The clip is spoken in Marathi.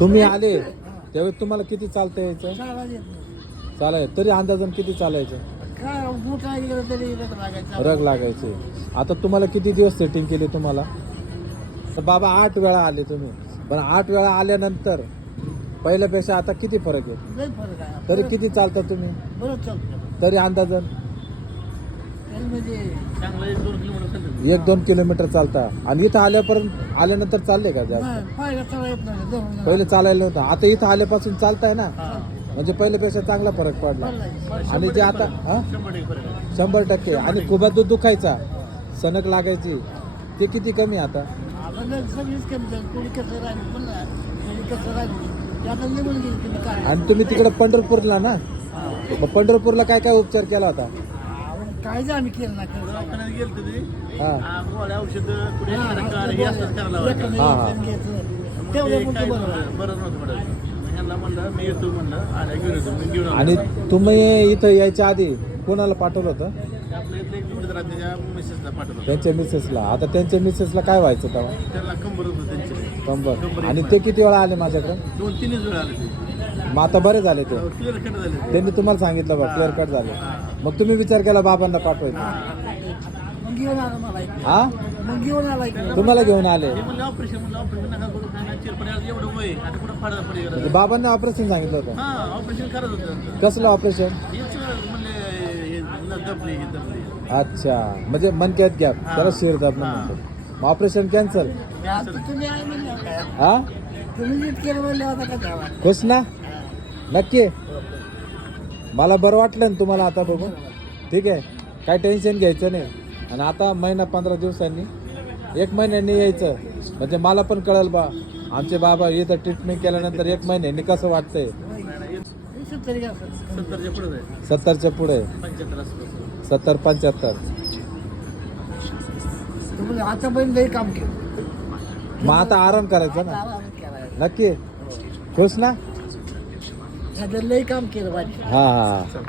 तुम्ही आले त्यावेळी तुम्हाला किती चालता यायचं? चालाय तरी अंदाजन किती चालायचं? रग लागायचे. आता तुम्हाला किती दिवस सेटिंग केली तुम्हाला? तर बाबा 8 वेळा आले तुम्ही, पण 8 वेळा आल्यानंतर पहिल्यापेक्षा आता किती फरक आहे? तरी किती चालता तुम्ही? तरी अंदाजन 1-2 किलोमीटर चालता. आणि इथं आल्यानंतर चालले का जास्त? पहिले चालायला नव्हतं, आता इथं आल्यापासून चालताय ना, म्हणजे पहिल्यापेक्षा चांगला फरक पडला. आणि जे आता 100%. आणि खूप दूध दुखायचा, सनक लागायची, ते किती कमी आता? आणि तुम्ही तिकडे पंढरपूरला ना, मग पंढरपूरला काय काय उपचार केला होता? काय आम्ही केलं ना आणि तुम्ही इथं यायच्या आधी कोणाला पाठवलं होतं? त्यांच्या मिसेसला. आता त्यांच्या मिसेसला काय व्हायचं तेव्हा? कंबर. आणि ते किती वेळा आले माझ्याकडे? 2-3 वेळा आले. मग आता बरे झाले ते? क्लिअर कट झाले. त्यांनी तुम्हाला सांगितलं बा क्लिअर कट झाले. मग तुम्ही विचार केला बाबांना पाठवायचं? हा, तुम्हाला घेऊन आले. बाबांनी ऑपरेशन सांगितलं होतं? ऑपरेशन करत होतं. कसलं ऑपरेशन? अच्छा, म्हणजे मनक्यात गॅप, त्याला शिर दाबणं म्हणतो. मग ऑपरेशन कॅन्सल? हा, खुश ना? नक्की. मला बरं वाटलं ना तुम्हाला आता बघून? ठीक आहे, काय टेन्शन घ्यायचं नाही. आणि आता महिना 15 दिवसांनी 1 महिन्यानी यायचं, म्हणजे मला पण कळेल बा आमचे बाबा इथं ट्रीटमेंट केल्यानंतर 1 महिन्यानी कसं वाटतंय. 70च्या पुढे 70-75. आतापर्यंत काम केलं, मग आता आराम करायचा ना? नक्की. खुश ना? लई काम केलं. हा हा.